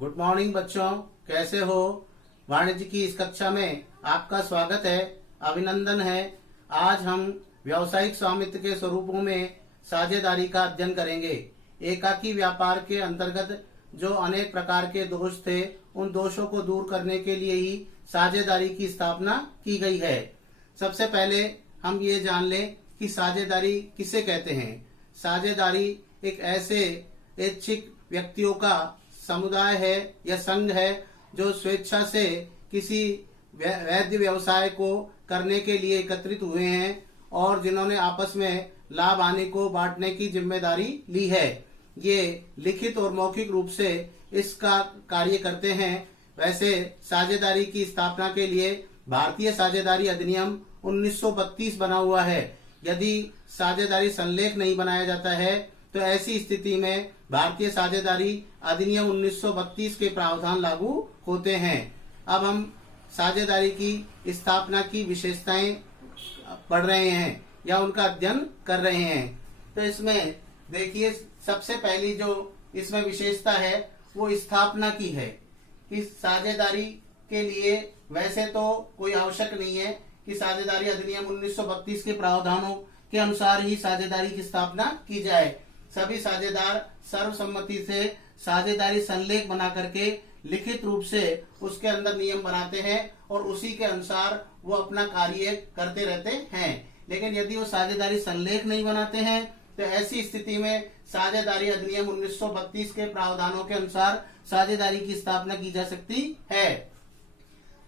Good morning बच्चों, कैसे हो। वाणिज्य की इस कक्षा में आपका स्वागत है, अभिनंदन है। आज हम व्यावसायिक स्वामित्व के स्वरूपों में साझेदारी का अध्ययन करेंगे। एकाकी व्यापार के अंतर्गत जो अनेक प्रकार के दोष थे, उन दोषों को दूर करने के लिए ही साझेदारी की स्थापना की गई है। सबसे पहले हम ये जान लें कि साझेदारी किसे कहते हैं। साझेदारी एक ऐसे ऐच्छिक व्यक्तियों का समुदाय है या संघ है जो स्वेच्छा से किसी वैध व्यवसाय को करने के लिए एकत्रित हुए हैं और जिन्होंने आपस में लाभ हानि को बांटने की जिम्मेदारी ली है। ये लिखित और मौखिक रूप से इसका कार्य करते हैं। वैसे साझेदारी की स्थापना के लिए भारतीय साझेदारी अधिनियम 1932 बना हुआ है। यदि साझेदारी संलेख नहीं बनाया जाता है तो ऐसी स्थिति में भारतीय साझेदारी अधिनियम 1932 के प्रावधान लागू होते हैं। अब हम साझेदारी की स्थापना की विशेषताएं पढ़ रहे हैं या उनका अध्ययन कर रहे हैं। तो इसमें देखिए, सबसे पहली जो इसमें विशेषता है वो स्थापना की है। इस साझेदारी के लिए वैसे तो कोई आवश्यक नहीं है कि साझेदारी अधिनियम 1932 के प्रावधानों के अनुसार ही साझेदारी की स्थापना की जाए। सभी साझेदार सर्वसम्मति से साझेदारी संलेख बना करके लिखित रूप से उसके अंदर नियम बनाते हैं और उसी के अनुसार वो अपना कार्य करते रहते हैं। लेकिन यदि वो साझेदारी संलेख नहीं बनाते हैं तो ऐसी स्थिति में साझेदारी अधिनियम 1932 के प्रावधानों के अनुसार साझेदारी की स्थापना की जा सकती है।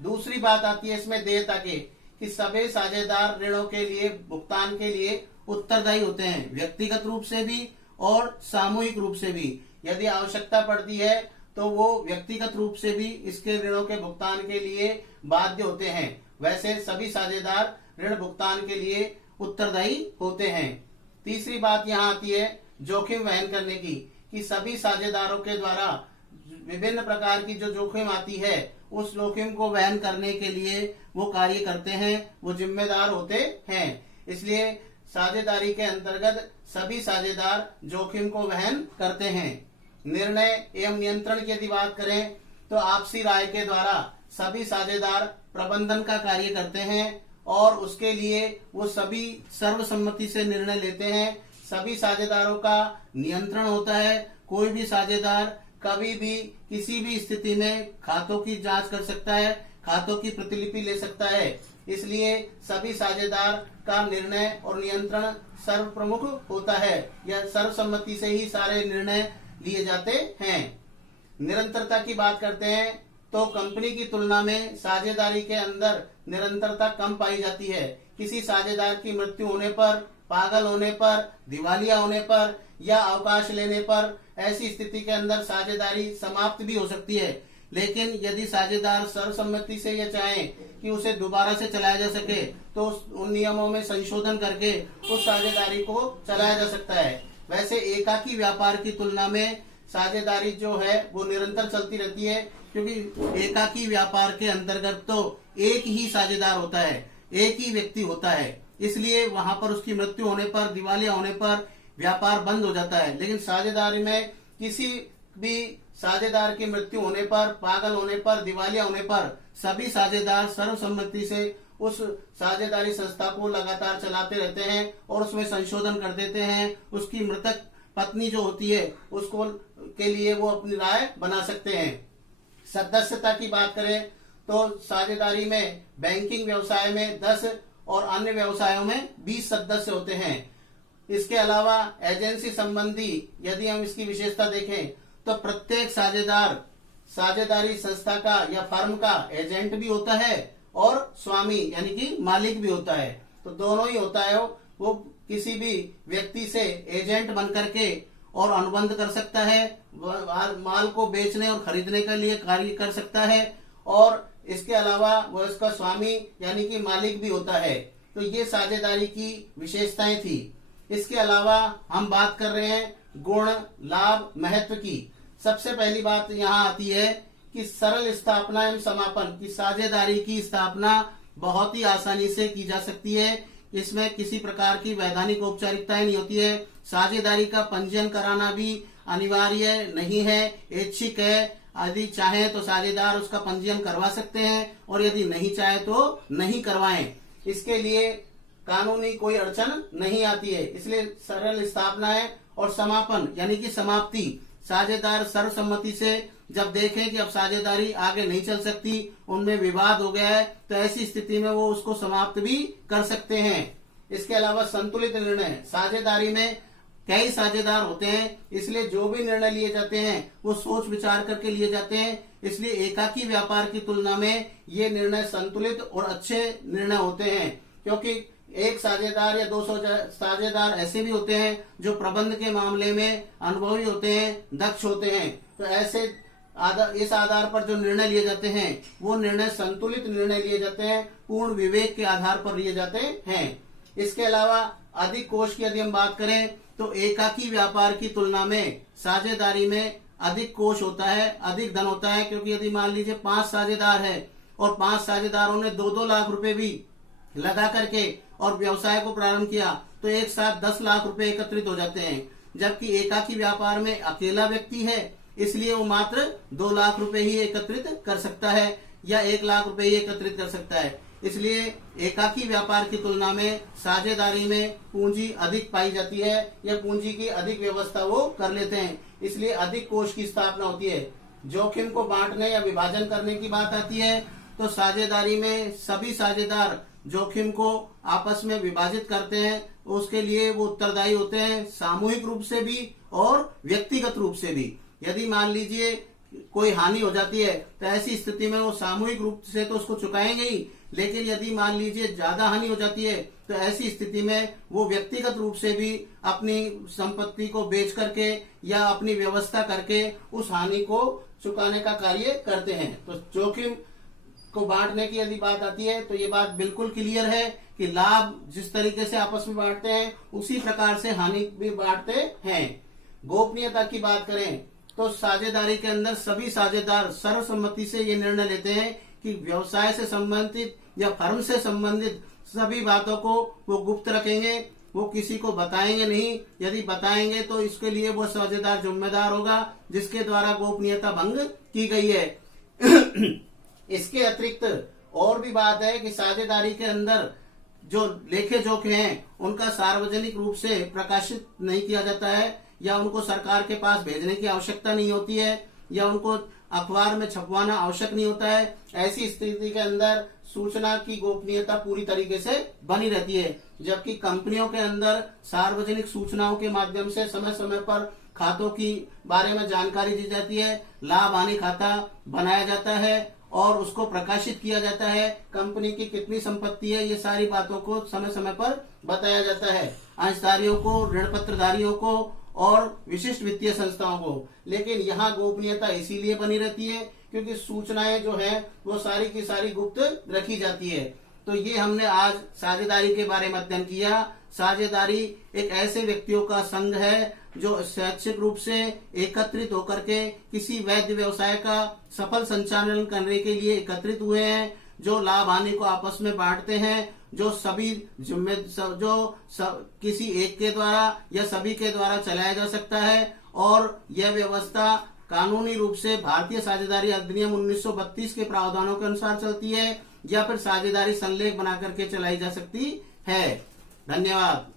दूसरी बात आती है इसमें देयता के, कि सभी साझेदार ऋणों के लिए भुगतान के लिए उत्तरदायी होते हैं, व्यक्तिगत रूप से भी और सामूहिक रूप से भी। यदि आवश्यकता पड़ती है तो वो व्यक्तिगत रूप से भी इसके ऋणों के भुगतान के लिए बाध्य होते हैं। वैसे सभी साझेदार ऋण भुगतान के लिए उत्तरदायी होते हैं। तीसरी बात यहाँ आती है जोखिम वहन करने की, कि सभी साझेदारों के द्वारा विभिन्न प्रकार की जो जोखिम आती है उस जोखिम को वहन करने के लिए वो कार्य करते हैं, वो जिम्मेदार होते हैं। इसलिए साझेदारी के अंतर्गत सभी साझेदार जोखिम को वहन करते हैं। निर्णय एवं नियंत्रण की यदि बात करें तो आपसी राय के द्वारा सभी साझेदार प्रबंधन का कार्य करते हैं और उसके लिए वो सभी सर्वसम्मति से निर्णय लेते हैं। सभी साझेदारों का नियंत्रण होता है। कोई भी साझेदार कभी भी किसी भी स्थिति में खातों की जांच कर सकता है, खातों की प्रतिलिपि ले सकता है। इसलिए सभी साझेदार का निर्णय और नियंत्रण सर्व प्रमुख होता है या सर्वसम्मति से ही सारे निर्णय लिए जाते हैं। निरंतरता की बात करते हैं तो कंपनी की तुलना में साझेदारी के अंदर निरंतरता कम पाई जाती है। किसी साझेदार की मृत्यु होने पर, पागल होने पर, दिवालिया होने पर या अवकाश लेने पर ऐसी स्थिति के अंदर साझेदारी समाप्त भी हो सकती है। लेकिन यदि साझेदार सर्वसम्मति से ये चाहे कि उसे दोबारा से चलाया जा सके तो उन नियमों में संशोधन करके उस साझेदारी को चलाया जा सकता है। वैसे एकाकी व्यापार की तुलना में साझेदारी जो है वो निरंतर चलती रहती है, क्योंकि एकाकी व्यापार के अंतर्गत तो एक ही साझेदार होता है, एक ही व्यक्ति होता है। इसलिए वहां पर उसकी मृत्यु होने पर, दिवालिया होने पर व्यापार बंद हो जाता है। लेकिन साझेदारी में किसी भी साझेदार की मृत्यु होने पर, पागल होने पर, दिवालिया होने पर सभी साझेदार सर्वसम्मति से उस साझेदारी संस्था को लगातार चलाते रहते हैं और उसमें संशोधन कर देते हैं। उसकी मृतक पत्नी जो होती है उसको के लिए वो अपनी राय बना सकते हैं। सदस्यता की बात करें तो साझेदारी में बैंकिंग व्यवसाय में 10 और अन्य व्यवसायों में 20 सदस्य होते हैं। इसके अलावा एजेंसी संबंधी यदि हम इसकी विशेषता देखें तो प्रत्येक साझेदार साझेदारी संस्था का या फर्म का एजेंट भी होता है और स्वामी यानी कि मालिक भी होता है। तो दोनों ही होता है। वो किसी भी व्यक्ति से एजेंट बन करके और अनुबंध कर सकता है, माल को बेचने और खरीदने के लिए कार्य कर सकता है और इसके अलावा वो इसका स्वामी यानी कि मालिक भी होता है। तो ये साझेदारी की विशेषताएं थी। इसके अलावा हम बात कर रहे हैं गुण, लाभ, महत्व की। सबसे पहली बात यहाँ आती है कि सरल स्थापना एवं समापन, की साझेदारी की स्थापना बहुत ही आसानी से की जा सकती है। इसमें किसी प्रकार की वैधानिक औपचारिकताएं नहीं होती है। साझेदारी का पंजीयन कराना भी अनिवार्य नहीं है, ऐच्छिक है। यदि चाहे तो साझेदार उसका पंजीयन करवा सकते हैं और यदि नहीं चाहे तो नहीं करवाएं। इसके लिए कानूनी कोई अड़चन नहीं आती है। इसलिए सरल स्थापना है और समापन यानी कि समाप्ति, साझेदार सर्वसम्मति से जब देखें कि अब साझेदारी आगे नहीं चल सकती, उनमें विवाद हो गया है, तो ऐसी स्थिति में वो उसको समाप्त भी कर सकते हैं। इसके अलावा संतुलित निर्णय, साझेदारी में कई साझेदार होते हैं, इसलिए जो भी निर्णय लिए जाते हैं वो सोच विचार करके लिए जाते हैं। इसलिए एकाकी व्यापार की तुलना में ये निर्णय संतुलित और अच्छे निर्णय होते हैं, क्योंकि एक साझेदार या 200 साझेदार ऐसे भी होते हैं जो प्रबंध के मामले में अनुभवी होते हैं, दक्ष होते हैं। तो ऐसे इस आधार पर जो निर्णय लिए जाते हैं वो निर्णय संतुलित निर्णय लिए जाते हैं, पूर्ण विवेक के आधार पर लिए जाते हैं। इसके अलावा अधिक कोष की यदि हम बात करें तो एकाकी व्यापार की तुलना में साझेदारी में अधिक कोष होता है, अधिक धन होता है, क्योंकि यदि मान लीजिए 5 साझेदार है और 5 साझेदारों ने 2-2 लाख रुपए भी लगा करके और व्यवसाय को प्रारंभ किया तो एक साथ 10 लाख रुपए एकत्रित हो जाते हैं। जबकि एकाकी व्यापार में अकेला व्यक्ति है, इसलिए वो मात्र 2 लाख रुपए ही एकत्रित कर सकता है या 1 लाख रुपए ही एकत्रित कर सकता है। इसलिए एकाकी व्यापार की तुलना में साझेदारी में पूंजी अधिक पाई जाती है या पूंजी की अधिक व्यवस्था वो कर लेते हैं, इसलिए अधिक कोष की स्थापना होती है। जोखिम को बांटने या विभाजन करने की बात आती है तो साझेदारी में सभी साझेदार जोखिम को आपस में विभाजित करते हैं, उसके लिए वो उत्तरदायी होते हैं, सामूहिक रूप से भी और व्यक्तिगत रूप से भी। यदि मान लीजिए कोई हानि हो जाती है तो ऐसी स्थिति में वो सामूहिक रूप से तो उसको चुकाएंगे ही, लेकिन यदि मान लीजिए ज्यादा हानि हो जाती है तो ऐसी स्थिति में वो व्यक्तिगत रूप से भी अपनी संपत्ति को बेच करके या अपनी व्यवस्था करके उस हानि को चुकाने का कार्य करते हैं। तो जोखिम को बांटने की यदि बात आती है तो ये बात बिल्कुल क्लियर है कि लाभ जिस तरीके से आपस में बांटते हैं उसी प्रकार से हानि भी बांटते हैं। गोपनीयता की बात करें तो साझेदारी के अंदर सभी साझेदार सर्वसम्मति से ये निर्णय लेते हैं कि व्यवसाय से संबंधित या फर्म से संबंधित सभी बातों को वो गुप्त रखेंगे, वो किसी को बताएंगे नहीं। यदि बताएंगे तो इसके लिए वो साझेदार जिम्मेदार होगा जिसके द्वारा गोपनीयता भंग की गई है। इसके अतिरिक्त और भी बात है कि साझेदारी के अंदर जो लेखे जोखे हैं उनका सार्वजनिक रूप से प्रकाशित नहीं किया जाता है या उनको सरकार के पास भेजने की आवश्यकता नहीं होती है या उनको अखबार में छपवाना आवश्यक नहीं होता है। ऐसी स्थिति के अंदर सूचना की गोपनीयता पूरी तरीके से बनी रहती है, जबकि कंपनियों के अंदर सार्वजनिक सूचनाओं के माध्यम से समय समय पर खातों की बारे में जानकारी दी जाती है, लाभ हानि खाता बनाया जाता है और उसको प्रकाशित किया जाता है। कंपनी की कितनी संपत्ति है ये सारी बातों को समय समय पर बताया जाता है अंशधारियों को, ऋण पत्रधारियों को और विशिष्ट वित्तीय संस्थाओं को। लेकिन यहाँ गोपनीयता इसीलिए बनी रहती है क्योंकि सूचनाएं जो है वो सारी की सारी गुप्त रखी जाती है। तो ये हमने आज साझेदारी के बारे में अध्ययन किया। साझेदारी एक ऐसे व्यक्तियों का संघ है जो स्वैच्छिक रूप से एकत्रित होकर के किसी वैध व्यवसाय का सफल संचालन करने के लिए एकत्रित हुए हैं, जो लाभ हानि को आपस में बांटते हैं, जो सभी किसी एक के द्वारा या सभी के द्वारा चलाया जा सकता है और यह व्यवस्था कानूनी रूप से भारतीय साझेदारी अधिनियम 1932 के प्रावधानों के अनुसार चलती है या फिर साझेदारी संलेख बना करके चलाई जा सकती है। धन्यवाद।